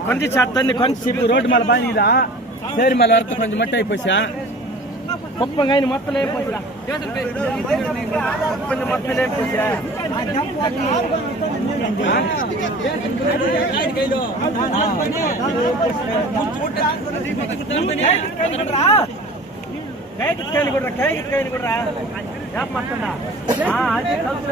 కొంచెం చట్టండి కొంచెం చెప్పు రోడ్డు మళ్ళీ బాగా సేరి మళ్ళీ వరకు కొంచెం మట్టి అయిపోసా కుప్పంగా ఆయన మొత్తం అయిపోసా కొంచెం మొత్తం అయిపోసా కైకి కూడా మాట్లాడా అదే కలిసి